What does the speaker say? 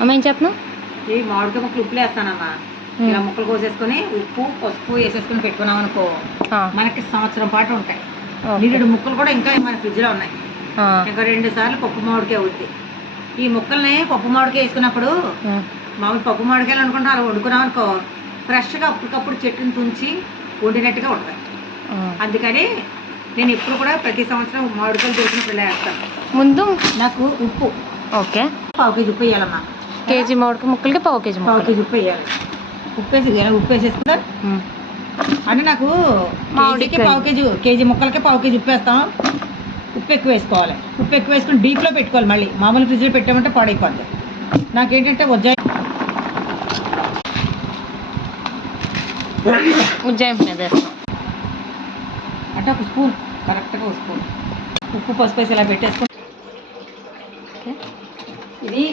అమ్మ ఏం చెప్పను? ఈ మామిడికాయ ముక్కలు ఉప్పులు వేస్తానమ్మా. ఇలా ముక్కలు కోసేసుకొని ఉప్పు పసుపు వేసేసుకుని పెట్టుకున్నాం అనుకో, మనకి సంవత్సరం పాటు ఉంటాయి. నిరుడు ముక్కలు కూడా ఇంకా మన ఫ్రిడ్జ్ లో ఉన్నాయి. ఇంకా 2 సార్లు పప్పు మామిడికాయ అవుద్ది. ఈ ముక్కల్ని పప్పు మామిడికాయ వేసుకున్నప్పుడు మామూలు పప్పు మామిడికాయలు అనుకుంటా అలా వండుకున్నాం అనుకో, ఫ్రెష్ గా అప్పటికప్పుడు చెట్టుని తుంచి వండినట్టుగా ఉంటుంది. అందుకని నేను ఎప్పుడు కూడా ప్రతి సంవత్సరం మామిడికాయలు దొరికినప్పుడు ఇలా వేస్తాను. ముందు నాకు ఉప్పు ఓకే 1/4 కేజీ ఉప్పు వేయాలమ్మా. కేజీ మామిడికాయ ముక్కలకి 1/4 కేజీ 1/4 కేజీ ఉప్పు వేయాలి. ఉప్పు వేసేసుకుందా అంటే నాకు మామిడికి 1/4 కేజీ ముక్కలకి 1/4 కేజీ ఉప్పు వేస్తాం. ఉప్పు ఎక్కువ వేసుకోవాలి. ఉప్పు ఎక్కువ వేసుకుని డీప్లో పెట్టుకోవాలి. మళ్ళీ మామూలు ఫ్రిడ్జ్లో పెట్టామంటే పాడైపోద్ది. నాకేంటంటే ఉజ్జాయింపు మీద వేస్తాం అంటే ఒక స్పూన్, కరెక్ట్గా ఒక స్పూన్ ఉప్పు పసుపు వేసి ఇలా పెట్టేసుకుని ఇది